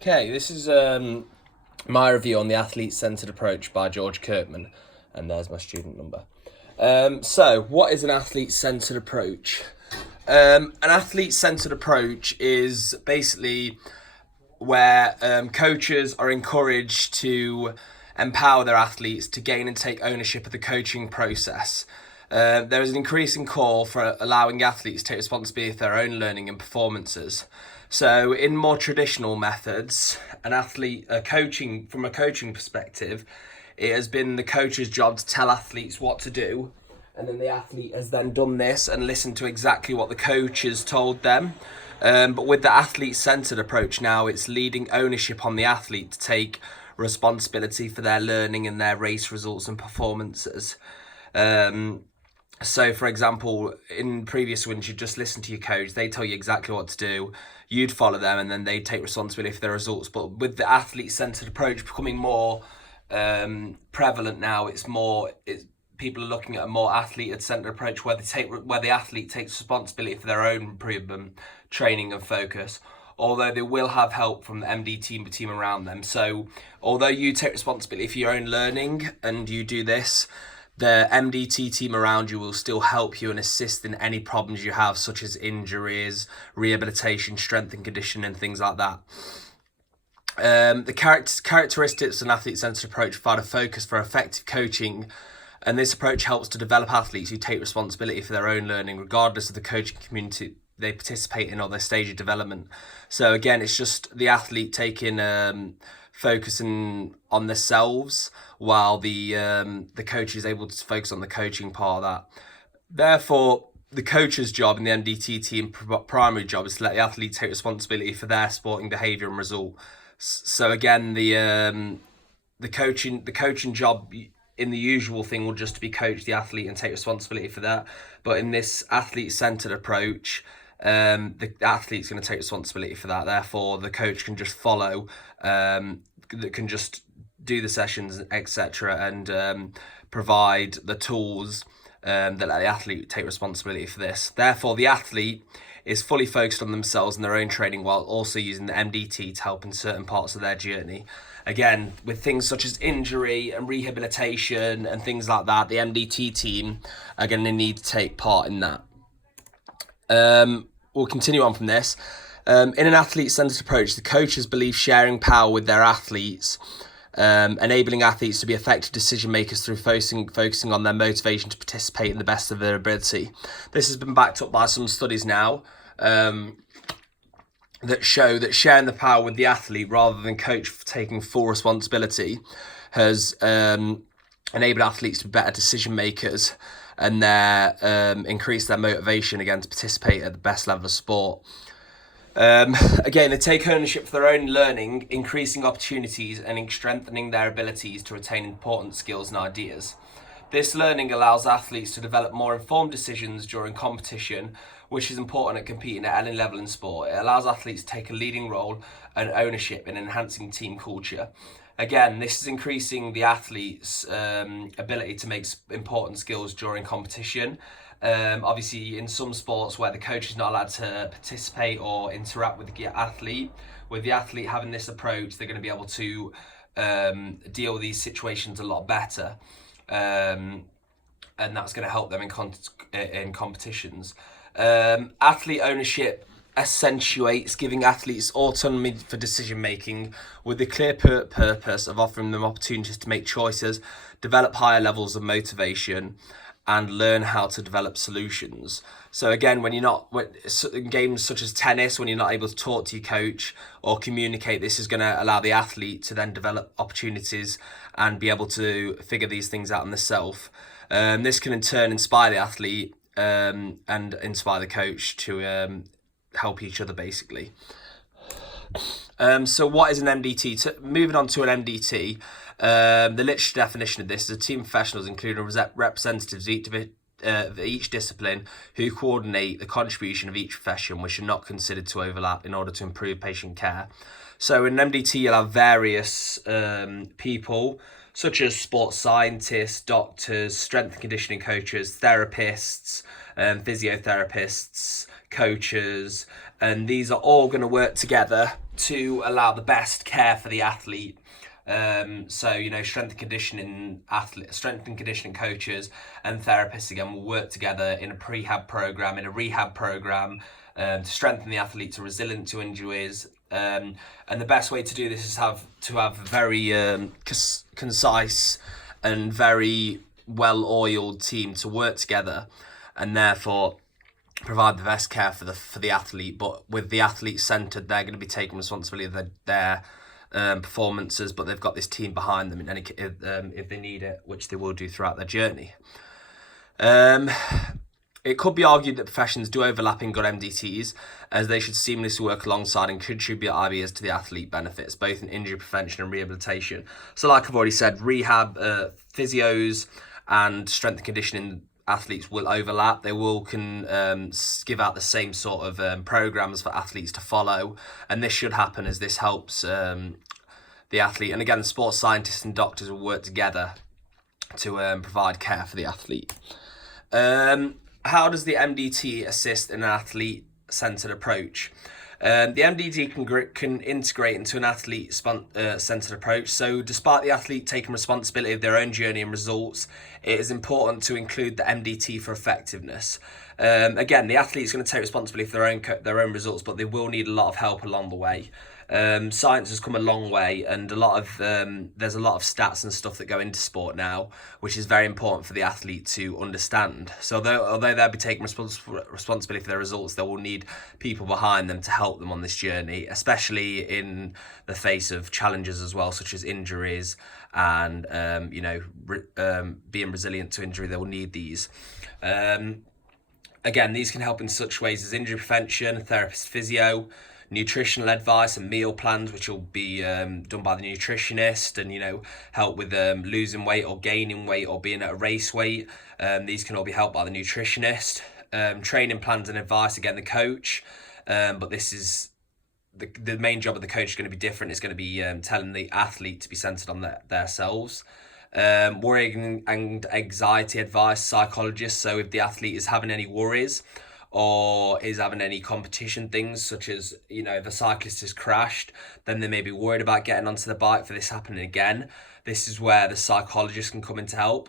Okay, this is my review on the athlete-centered approach by George Kirkman, and there's my student number. So, what is an athlete-centered approach? An athlete-centered approach is basically where coaches are encouraged to empower their athletes to gain and take ownership of the coaching process. There is an increasing call for allowing athletes to take responsibility for their own learning and performances. So, in more traditional methods, from a coaching perspective, it has been the coach's job to tell athletes what to do, and then the athlete has then done this and listened to exactly what the coach has told them. But with the athlete-centered approach now, it's leading ownership on the athlete to take responsibility for their learning and their race results and performances. So, for example, in previous ones, you just listen to your coach. They tell you exactly what to do. You'd follow them, and then they take responsibility for the results. But with the athlete-centered approach becoming more prevalent now, people are looking at a more athlete-centered approach where the athlete takes responsibility for their own improvement, training, and focus. Although they will have help from the MD team around them. So, although you take responsibility for your own learning and you do this, the MDT team around you will still help you and assist in any problems you have, such as injuries, rehabilitation, strength and conditioning, and things like that. The characteristics of an athlete-centered approach provide a focus for effective coaching, and this approach helps to develop athletes who take responsibility for their own learning, regardless of the coaching community they participate in or their stage of development. So again, it's just the athlete taking focusing on themselves, while the coach is able to focus on the coaching part of that. Therefore, the coach's job in the MDT team primary job is to let the athlete take responsibility for their sporting behaviour and result. So again, the coaching job in the usual thing will just be coach the athlete and take responsibility for that. But in this athlete-centered approach, the athlete's going to take responsibility for that. Therefore, the coach can just follow, that can just do the sessions, etc., and provide the tools that let the athlete take responsibility for this. Therefore, the athlete is fully focused on themselves and their own training, while also using the MDT to help in certain parts of their journey. Again, with things such as injury and rehabilitation and things like that, the MDT team are going to need to take part in that. We'll continue on from this. In an athlete-centered approach, the coaches believe sharing power with their athletes, enabling athletes to be effective decision makers through focusing on their motivation to participate in the best of their ability. This has been backed up by some studies now that show that sharing the power with the athlete rather than coach taking full responsibility has enabled athletes to be better decision makers and increase their motivation again to participate at the best level of sport. Again, they take ownership for their own learning, increasing opportunities and strengthening their abilities to retain important skills and ideas. This learning allows athletes to develop more informed decisions during competition, which is important at competing at any level in sport. It allows athletes to take a leading role and ownership in enhancing team culture. Again, this is increasing the athlete's ability to make important skills during competition. Obviously, in some sports where the coach is not allowed to participate or interact with the athlete, with the athlete having this approach, they're going to be able to deal with these situations a lot better. And that's going to help them in competitions. Athlete ownership accentuates giving athletes autonomy for decision making, with the clear purpose of offering them opportunities to make choices, develop higher levels of motivation, and learn how to develop solutions. So again, in games such as tennis, when you're not able to talk to your coach or communicate, this is going to allow the athlete to then develop opportunities and be able to figure these things out on themselves. This can in turn inspire the athlete and inspire the coach to help each other, basically. So what is an MDT? Moving on to an MDT, the literature definition of this is a team of professionals, including representatives of each discipline, who coordinate the contribution of each profession, which are not considered to overlap, in order to improve patient care. So in an MDT, you'll have various people, such as sports scientists, doctors, strength and conditioning coaches, therapists, physiotherapists, coaches, and these are all going to work together to allow the best care for the athlete. So strength and conditioning coaches and therapists again will work together in a prehab program, in a rehab program, to strengthen the athletes are resilient to injuries. And the best way to do this is to have very concise and very well-oiled team to work together, and therefore provide the best care for the athlete. But with the athlete centered, they're going to be taking responsibility of their performances, but they've got this team behind them if they need it, which they will do throughout their journey. It could be argued that professions do overlap in good MDTs, as they should seamlessly work alongside and contribute ideas to the athlete benefits, both in injury prevention and rehabilitation. So like I've already said, rehab, physios and strength and conditioning athletes will overlap. They will give out the same sort of programs for athletes to follow, and this should happen as this helps the athlete. And again, sports scientists and doctors will work together to provide care for the athlete. How does the MDT assist in an athlete-centered approach? The MDT can integrate into an athlete-centered approach. So despite the athlete taking responsibility of their own journey and results, it is important to include the MDT for effectiveness. Again, the athlete is going to take responsibility for their own results, but they will need a lot of help along the way. Science has come a long way, and there's a lot of stats and stuff that go into sport now, which is very important for the athlete to understand. So although they'll be taking responsibility for their results, they will need people behind them to help them on this journey, especially in the face of challenges as well, such as injuries and being resilient to injury. They will need these. Again, these can help in such ways as injury prevention, therapist, physio, nutritional advice and meal plans, which will be done by the nutritionist, and help with losing weight or gaining weight or being at a race weight. These can all be helped by the nutritionist. Training plans and advice, again, the coach, but this is the main job of the coach is going to be different. It's going to be telling the athlete to be centered on themselves. Worry and anxiety advice, psychologist. So if the athlete is having any worries or is having any competition things, such as if a cyclist has crashed, then they may be worried about getting onto the bike for this happening again. This is where the psychologist can come in to help.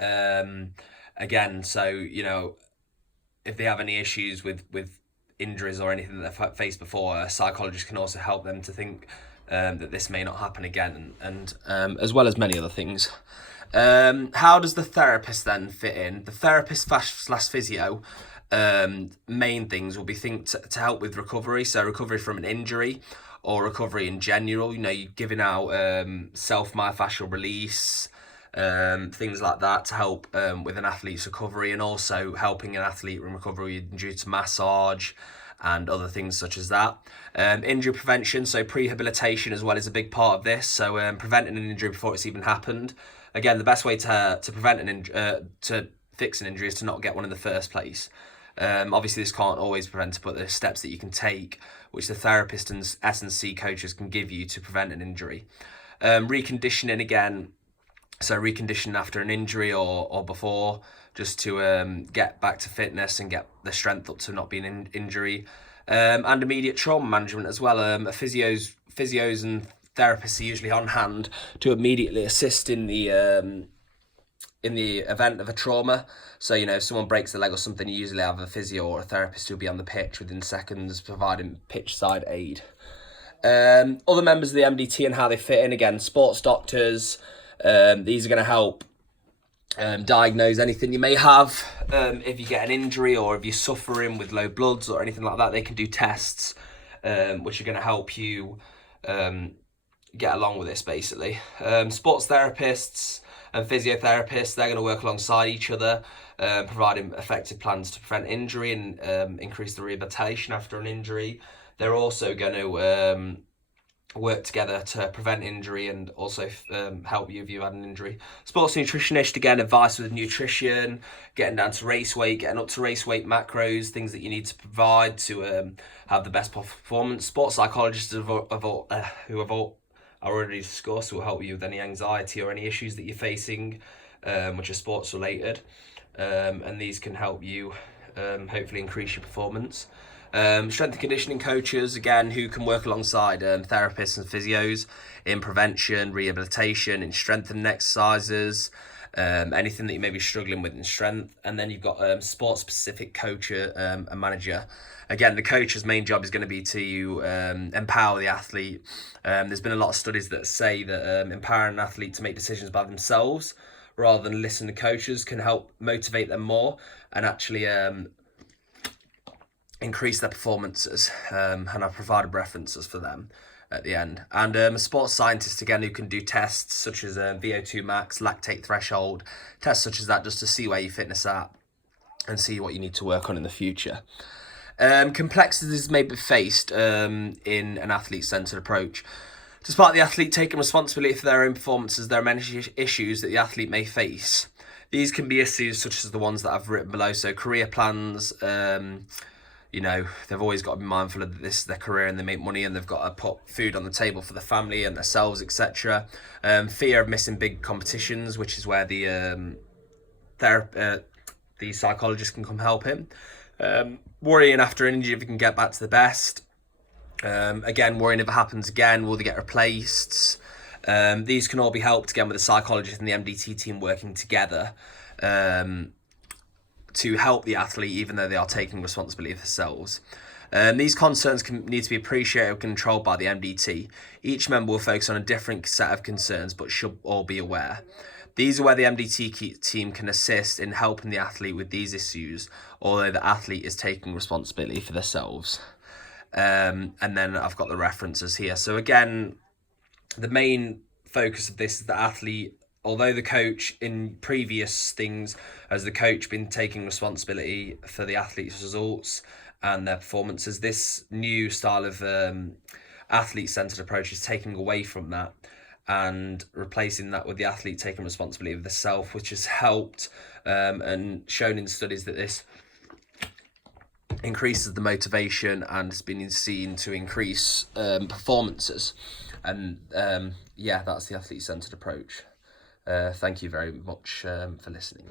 Again, so if they have any issues with injuries or anything that they've faced before, a psychologist can also help them to think that this may not happen again, and as well as many other things. How does the therapist then fit in? The therapist / physio main things will be to help with recovery, so recovery from an injury or recovery in general. You're giving out self-myofascial release, things like that to help with an athlete's recovery, and also helping an athlete in recovery due to massage and other things such as that. Injury prevention, so prehabilitation as well, is a big part of this. So preventing an injury before it's even happened. Again, the best way to prevent to fix an injury is to not get one in the first place. Obviously, this can't always prevent it, but there's steps that you can take, which the therapist and S&C coaches can give you to prevent an injury. Reconditioning, again, so reconditioning after an injury or before, just to get back to fitness and get the strength up to not being in injury. And immediate trauma management as well. Physios and therapists are usually on hand to immediately assist in the event of a trauma. So if someone breaks their leg or something, you usually have a physio or a therapist who'll be on the pitch within seconds, providing pitch side aid. Other members of the MDT and how they fit in, again, sports doctors. These are going to help diagnose anything you may have. If you get an injury or if you're suffering with low bloods or anything like that, they can do tests which are going to help you get along with this, basically. Sports therapists and physiotherapists, they're going to work alongside each other, providing effective plans to prevent injury and increase the rehabilitation after an injury. They're also going to work together to prevent injury and also help you if you had an injury. Sports nutritionist, again, advice with nutrition, getting down to race weight, getting up to race weight macros, things that you need to provide to have the best performance. Sports psychologists who have already discussed will help you with any anxiety or any issues that you're facing, which are sports related. and these can help you hopefully increase your performance. Strength and conditioning coaches, again, who can work alongside therapists and physios in prevention, rehabilitation, in strengthening exercises, anything that you may be struggling with in strength. And then you've got sport-specific coach and manager. Again, the coach's main job is going to be to empower the athlete. There's been a lot of studies that say that empowering an athlete to make decisions by themselves rather than listen to coaches can help motivate them more and actually increase their performances. And I've provided references for them at the end. And a sports scientist, again, who can do tests such as VO2 max, lactate threshold, tests such as that, just to see where your fitness at and see what you need to work on in the future. Complexities may be faced in an athlete-centered approach. Despite the athlete taking responsibility for their own performances, there are many issues that the athlete may face. These can be issues such as the ones that I've written below. So career plans, you know, they've always got to be mindful of this is their career and they make money and they've got to put food on the table for the family and themselves, etc. Fear of missing big competitions, which is where the psychologist can come help him. Worrying after an injury if he can get back to the best. Again, worrying if it happens again, will they get replaced? These can all be helped again with the psychologist and the MDT team working together to help the athlete, even though they are taking responsibility for themselves. These concerns need to be appreciated and controlled by the MDT. Each member will focus on a different set of concerns, but should all be aware. These are where the MDT team can assist in helping the athlete with these issues, although the athlete is taking responsibility for themselves. And then I've got the references here. So again, the main focus of this is the athlete. Although the coach in previous things has the coach been taking responsibility for the athlete's results and their performances, this new style of athlete-centered approach is taking away from that and replacing that with the athlete taking responsibility of the self, which has helped and shown in studies that this increases the motivation and has been seen to increase performances. And yeah, that's the athlete-centered approach. Thank you very much for listening.